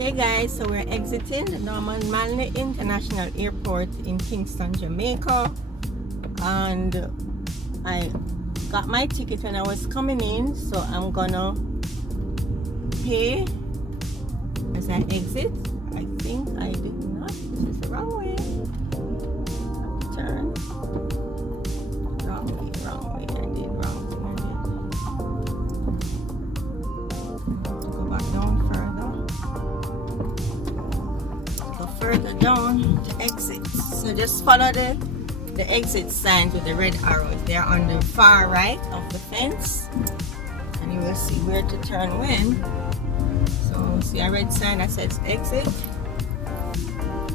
Okay guys, so we're exiting the Manley International Airport in Kingston, Jamaica, and I got my ticket when I was coming in, so I'm gonna pay as I exit. I think I did not. This is the wrong way. I have to turn. Wrong way. I did wrong thing. I have to go back down further down to exit. So just follow the exit signs with the red arrows. They're on the far right of the fence, and you will see where to turn when. So see a red sign that says exit.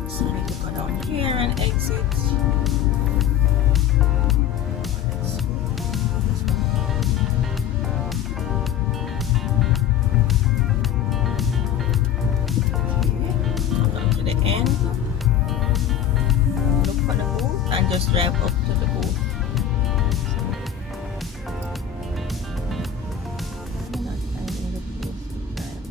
So I need to go down here and exit. And just drive up to the booth. I'm not finding the place to drive.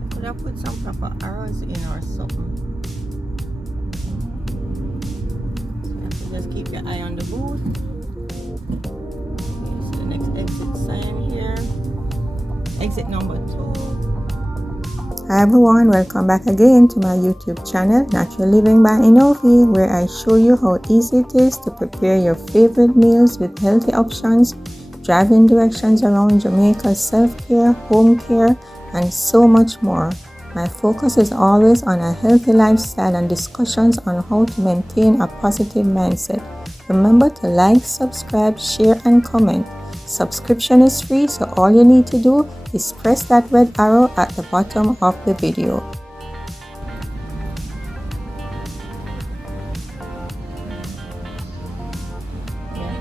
I could have put some proper arrows in or something. So you have to just keep your eye on the booth. Okay, so the next exit sign here. Exit number 2. Hi everyone, welcome back again to my YouTube channel, Natural Living by Enovi, where I show you how easy it is to prepare your favorite meals with healthy options, driving directions around Jamaica, self-care, home care, and so much more. My focus is always on a healthy lifestyle and discussions on how to maintain a positive mindset. Remember to like, subscribe, share, and comment. Subscription is free, so all you need to do is press that red arrow at the bottom of the video. Yeah.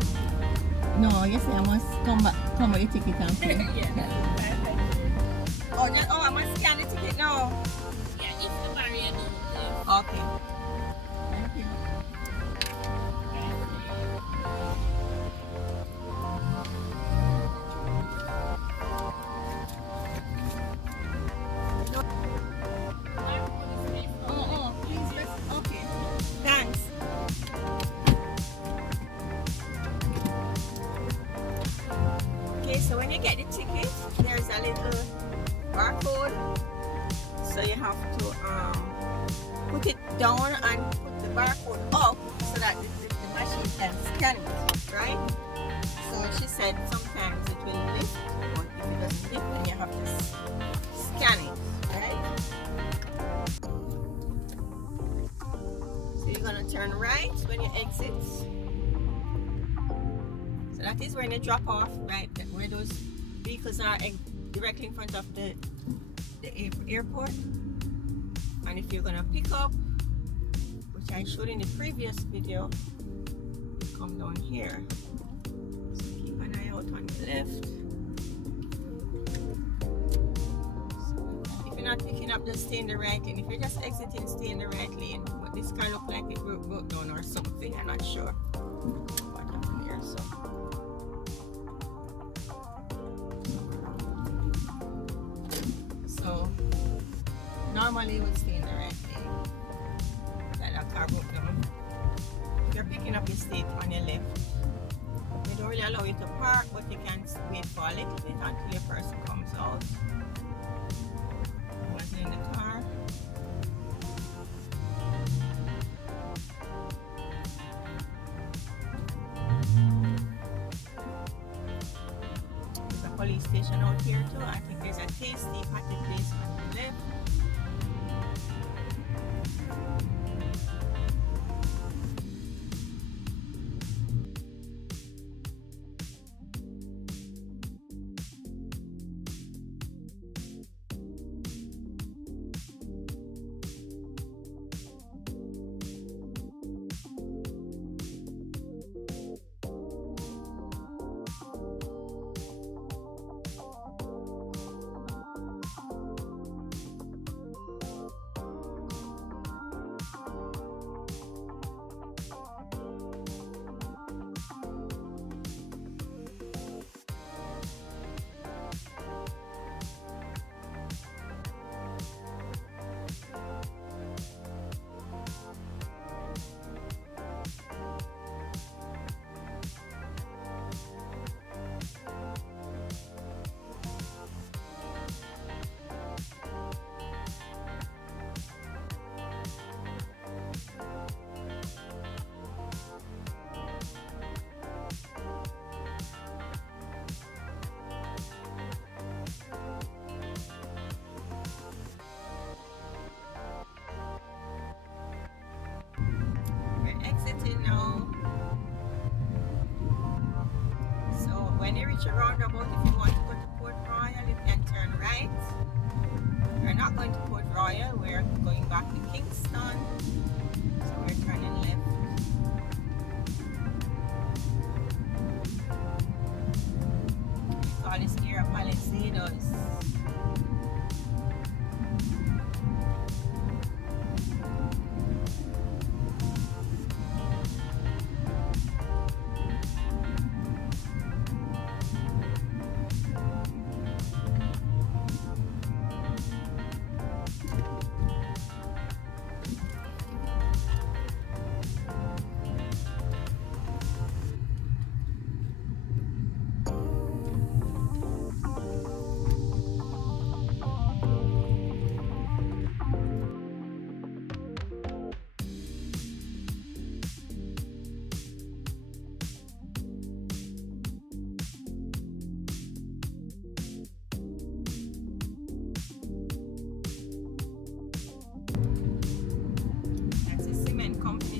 No, you say I must come with the ticket and pay. Oh, I must scan the ticket now. Yeah, if the barrier don't. Okay. Thank you. So when you get the ticket, there's a little barcode, so you have to put it down and put the barcode up so that the machine can scan it, right? So she said sometimes it will lift, but if it doesn't lift, then you have to scan it, right? So you're gonna turn right when you exit. So that is when you drop off, right, where those vehicles are directly in front of the airport. And if you're gonna pick up, which I showed in the previous video, come down here. So keep an eye out on the left. So if you're not picking up, just stay in the right lane. If you're just exiting, stay in the right lane. But this car looks like it broke down or something, I'm not sure what happened here. So normally you would stay in the right lane. That car broke down. If you're picking up, you stay on your left. They don't really allow you to park, but you can wait for a little bit until your person comes out. Once you're in the car. There's a police station out here too. I think there's a tasty patty place on the left. Central roundabout. If you want to go to Port Royal, you can turn right. We're not going to Port Royal, we're going back to Kingston. So we're turning left. We call this area Palisadoes.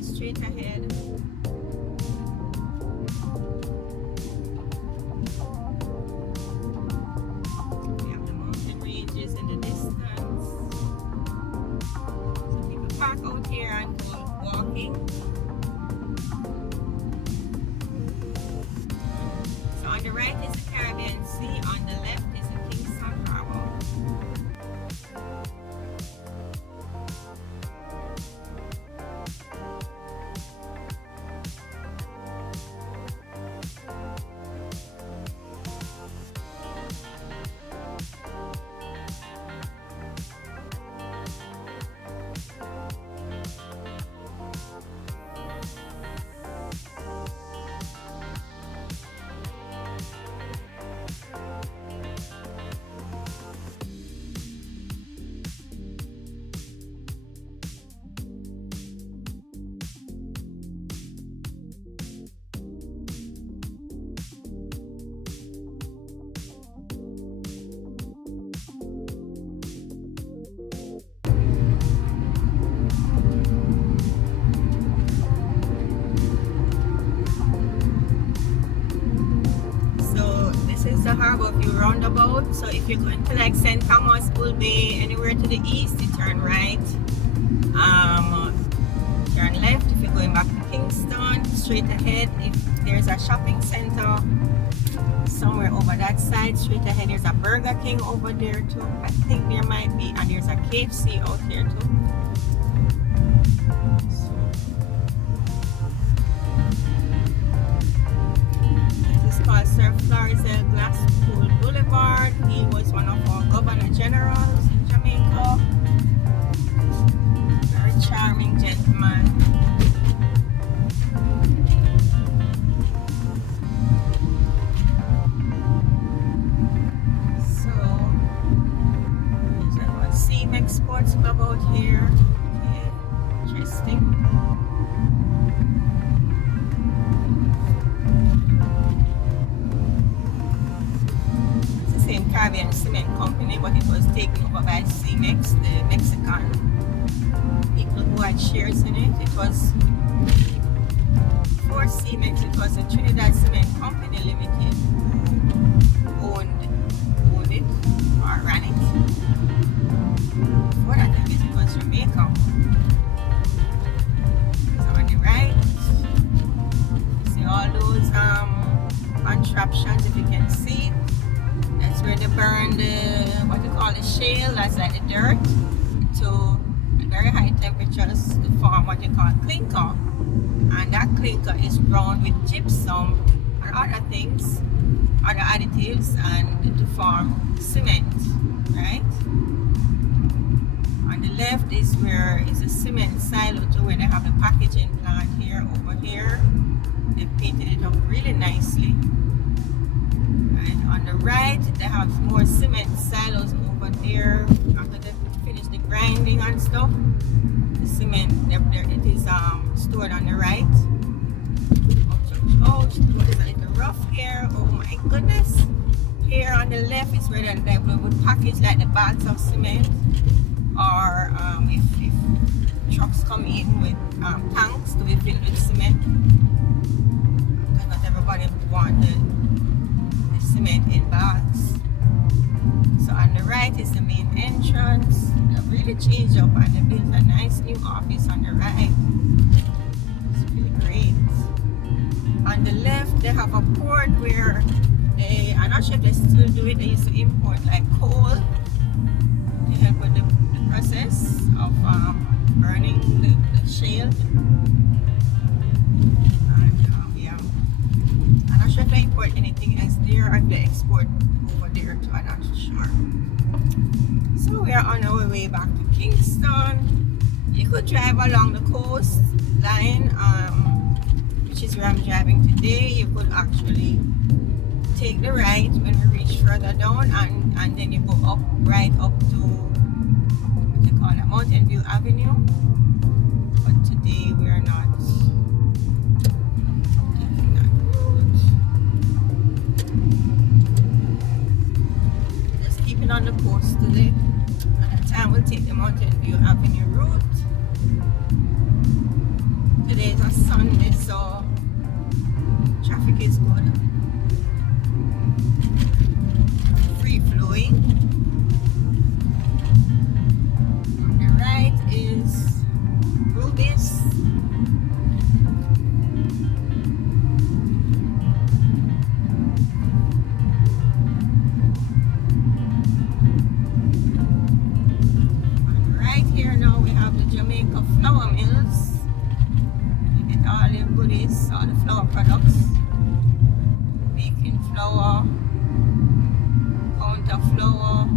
Straight ahead. We have the mountain ranges in the distance. So people park out here and go walking. So on the right is the Caribbean Sea, on the left is the Kingston Harbor. The harbor view roundabout. So if you're going to like St. Thomas, Bull Bay, anywhere to the east, you turn right. Turn left if you're going back to Kingston. Straight ahead, if there's a shopping center somewhere over that side, straight ahead there's a Burger King over there too. I think there might be, and there's a KFC out here too. Called Sir Florizel Glasspool Boulevard. He was one of our governor generals in Jamaica. Very charming gentleman. So there's a CMEX Sports Club out here. Okay, interesting. Caribbean Cement Company, but it was taken over by CMEX, the Mexican people who had shares in it. It was for CMEX, it was a Trinidad Cement Company Limited owned it or ran it. Before that, I guess it was Jamaica. So on the right, you see all those contraptions, if you can see. That's where they burn the, what you call the shale, that's like the dirt, to very high temperatures to form what you call clinker. And that clinker is ground with gypsum and other things, other additives, and to form cement, right? On the left is where is a cement silo to where they have the packaging plant here, over here. They painted it up really nicely. And on the right, they have more cement silos over there. After they finish the grinding and stuff, the cement, it is stored on the right. Oh, what is that? It's rough here. Oh my goodness. Here on the left is where they would package like the bags of cement, or if trucks come in with tanks to be filled with cement. Because not everybody want the the cement in bags. So on the right is the main entrance. They've really changed up and they built a nice new office on the right. It's really great. On the left they have a port where I'm not sure if they still do it. They used to import like coal to help with the process of burning the shale. And yeah, I'm not sure if they import anything else there or if they export over there too. I'm not sure. So we are on our way back to Kingston. You could drive along the coastline, which is where I'm driving today. You could actually take the right when we reach further down, and then you go up, right up to what you call it, Mountain View Avenue. But today we are not taking that road. Just keeping on the coast today. At the time we'll take the Mountain View Avenue route. Today is a Sunday, so traffic is good. Free flowing. On the right is Ruby's. On the right here now we have the Jamaica flour mills. You get all the goodies, all the flour products. Baking flour, counter flour,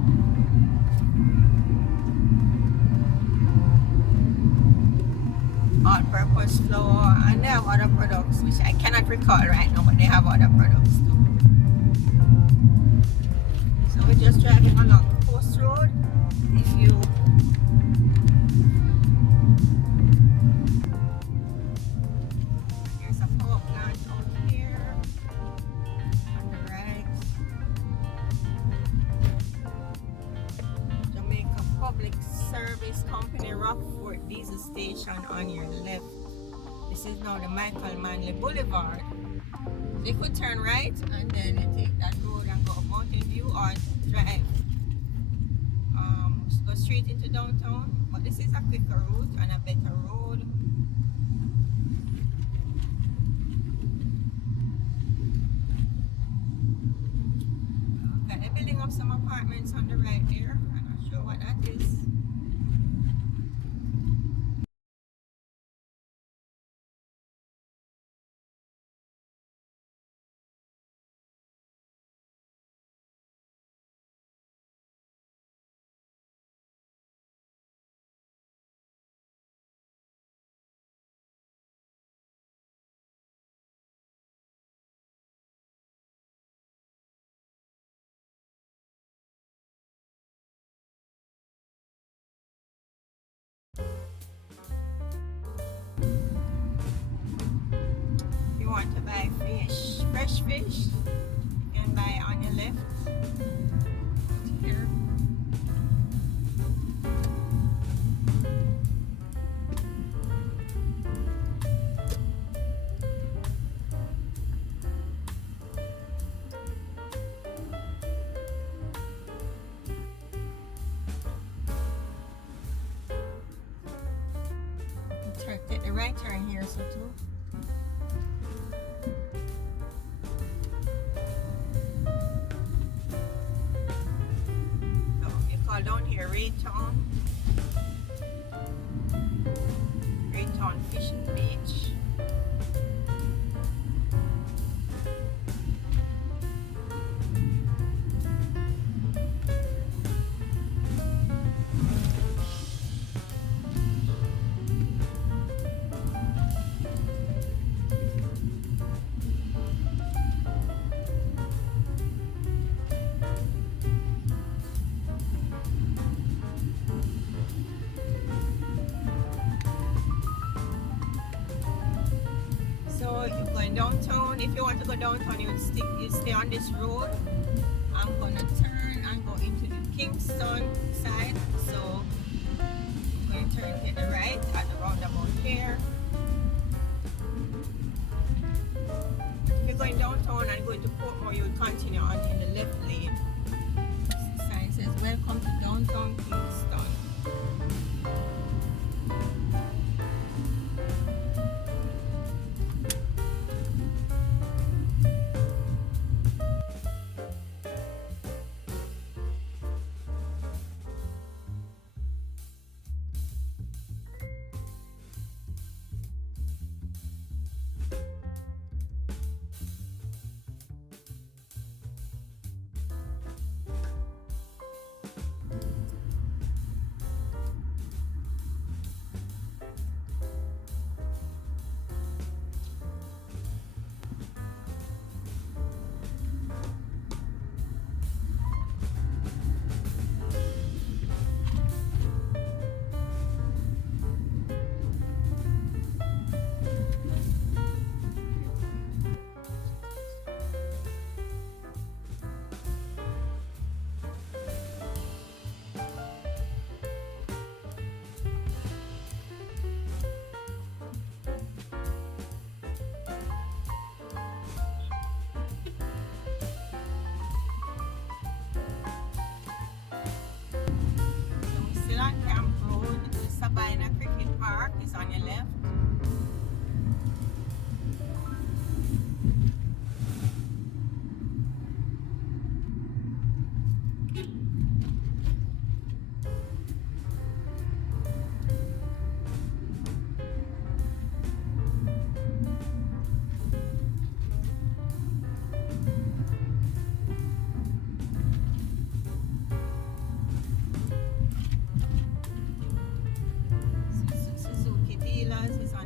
all-purpose flour, and they have other products which I cannot recall right now, but they have other products too. So we're just driving along the coast road. If you there's a power plant out here on the right. Jamaica Public Service Company Rockford Diesel Station on your left. This is now the Manley Boulevard. So you could turn right and then you take that road and go up Mountain View, or drive go straight into downtown. But this is a quicker route and a better road. Okay, they're building up some apartments on the right there. I'm not sure what that is. Want to buy fish, fresh fish, you can buy on your left here. Take the right turn here, so too. Down here, Raytown Fishing Beach. Downtown. If you want to go downtown, you stay on this road. I'm gonna turn and go into the Kingston side. So I'm going to turn to the right at the roundabout here. If you're going downtown and going to Portmore, you would continue on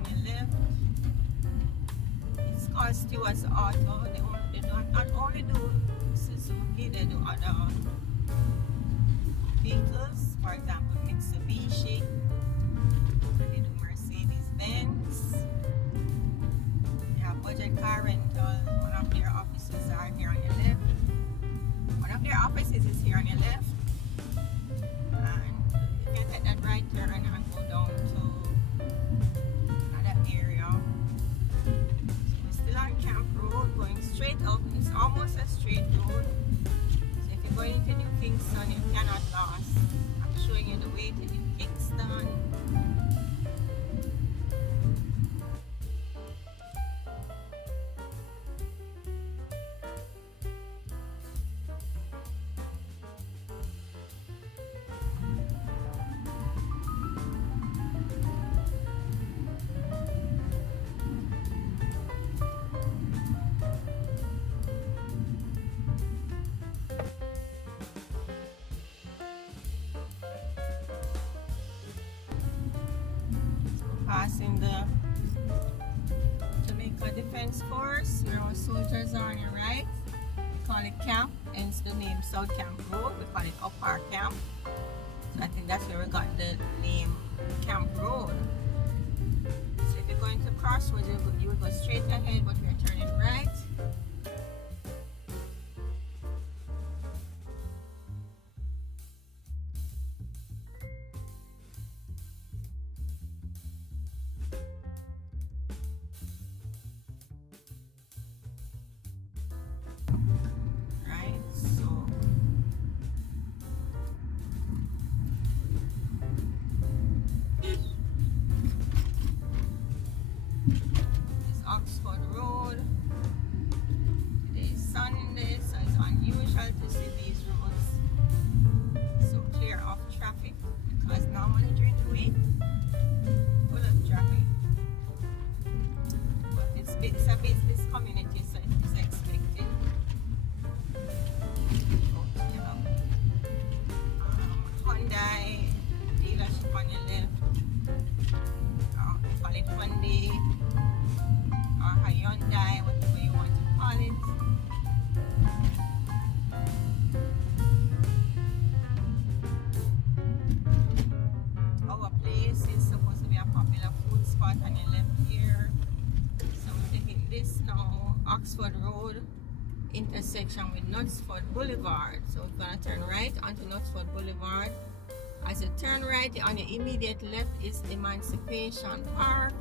your left. It's called Stewart's Auto. They not only do Suzuki, they do other vehicles. For example, Mitsubishi. They do Mercedes Benz. They have budget car rental. One of their offices are here on your left. One of their offices is here on your left. And you can take that right turn and go down to another area. So we're still on Camp Road, going straight up. It's almost a straight road. So if you're going into New Kingston, you cannot lose. I'm showing you the way to New Kingston. Passing the Jamaica Defense Force, where our soldiers are on your right. We call it camp, hence the name South Camp Road. We call it Up Park Camp. So I think that's where we got the name Camp Road. So if you're going to Crossroads, you would go straight ahead, but we're turning right. Oxford Road. Today is Sunday, so it's unusual to see these roads so clear of traffic, because normally during the week full of traffic. But it's a business community, so it's expected. Hyundai dealership on your left. We call it Hyundai. Or Hyundai, whatever you want to call it. Our place is supposed to be a popular food spot on your left here. So we're taking this now, Oxford Road intersection with Knutsford Boulevard. So we're gonna turn right onto Knutsford Boulevard. As you turn right, on your immediate left is Emancipation Park.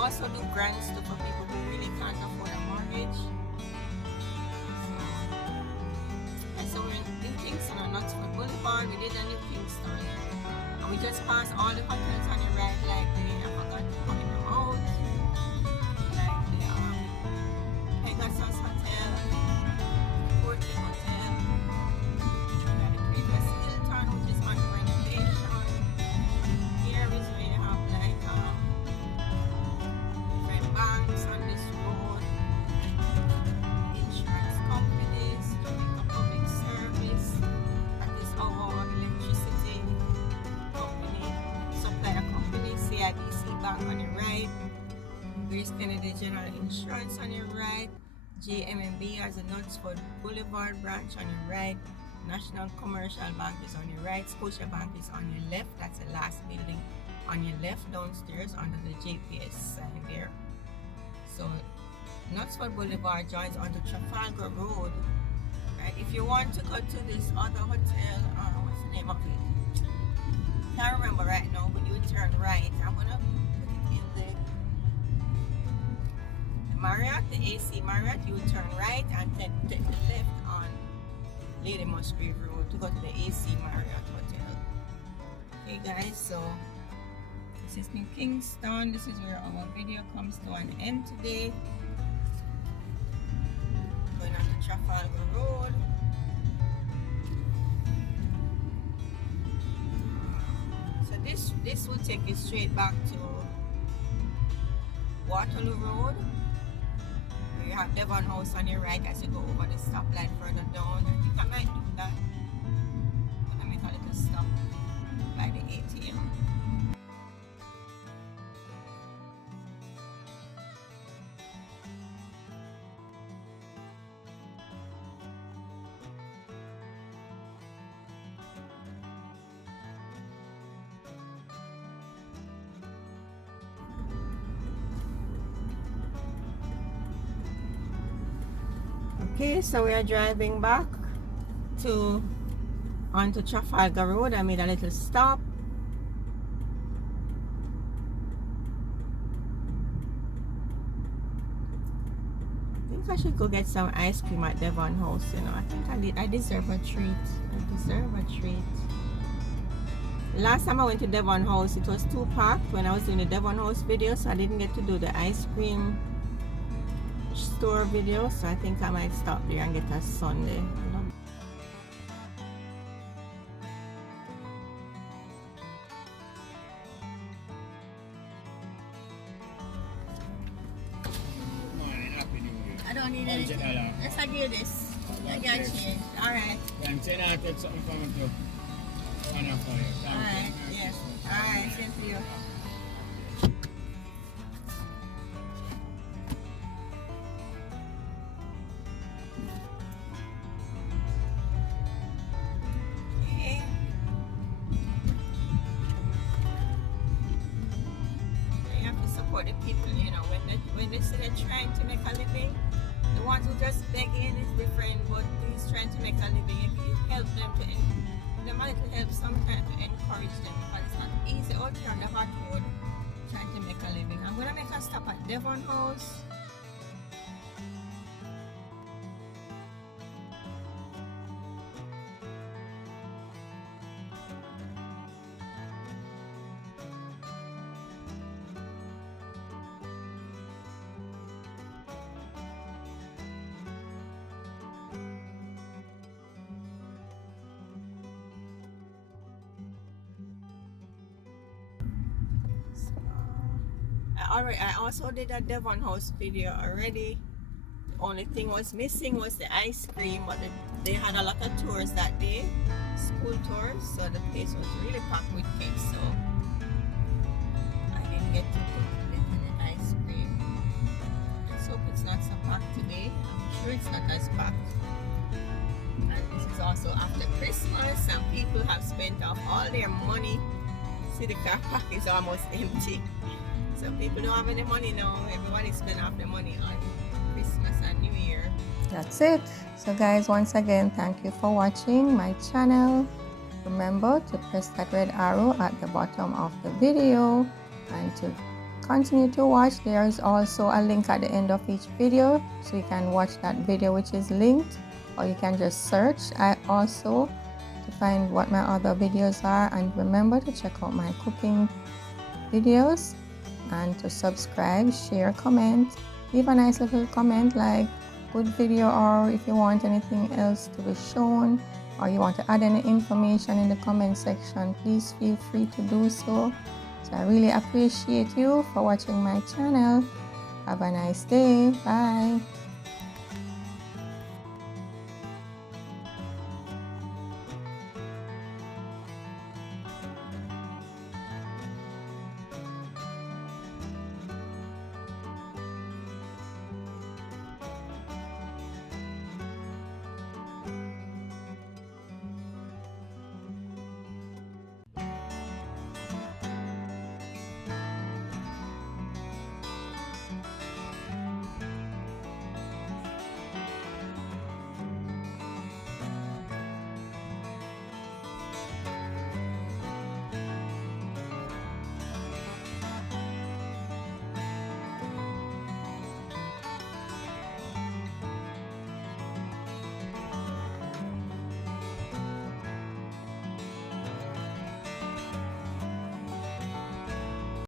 Also do grants for people who really can't afford a mortgage. So we're in Kingston on Knutsford Boulevard. We did a New Kingston, and we just passed all the hotels on the right, like the I forgot to call them out, like the Pegasus Hotel, Portmore Hotel, and the previous Hilton, which is under renovation. Here is where you have like banks on this road, insurance companies, Jamaica Public Service, that is our electricity company, supplier company, CIBC Bank on your right, Grace Kennedy General Insurance on your right, JMMB has a Knutsford Boulevard branch on your right, National Commercial Bank is on your right, Scotia Bank is on your left. That's the last building on your left downstairs under the JPS sign there. So Knutsford Boulevard joins onto Trafalgar Road. Right? If you want to go to this other hotel, what's the name? the AC Marriott, you turn right and then take the left on Lady Musgrave Road to go to the AC Marriott Hotel. Okay guys, so this is New Kingston. This is where our video comes to an end today. Going on to Trafalgar Road. So this will take you straight back to Waterloo Road. You have Devon House on your right as you go over the stoplight further down. I think I might do that. I'm gonna make a little stop by the ATM. Okay, so we are driving back onto Trafalgar Road. I made a little stop. I think I should go get some ice cream at Devon House. You know, I think I deserve a treat. I deserve a treat. Last time I went to Devon House, it was too packed when I was doing the Devon House video, so I didn't get to do the ice cream store video, so I think I might stop there and get a sundae. I don't need anything. Let's give you this. I got change. Alright. I'm saying I'll take something from you too. Alright, yes. Alright, same to you. The people, you know, when they say they're trying to make a living, the ones who just begging is different, but he's trying to make a living. If you help them to them a little help sometimes to encourage them, because it's not easy out here on the hot road trying to make a living. I'm gonna make a stop at Devon House. I also did a Devon House video already. The only thing was missing was the ice cream, but they had a lot of tours that day, school tours, so the place was really packed with kids, so I didn't get to get the ice cream. Let's hope it's not so packed today. I'm sure it's not as packed. And this is also after Christmas, and people have spent off all their money. See, the car park is almost empty. So people don't have any money now. Everybody spend off their money on Christmas and New Year. That's it. So guys, once again, thank you for watching my channel. Remember to press that red arrow at the bottom of the video, and to continue to watch, there is also a link at the end of each video, so you can watch that video which is linked, or you can just search also to find what my other videos are. And remember to check out my cooking videos, and to subscribe, share, comment, leave a nice little comment like good video, or if you want anything else to be shown, or you want to add any information in the comment section, please feel free to do so. So I really appreciate you for watching my channel. Have a nice day. Bye.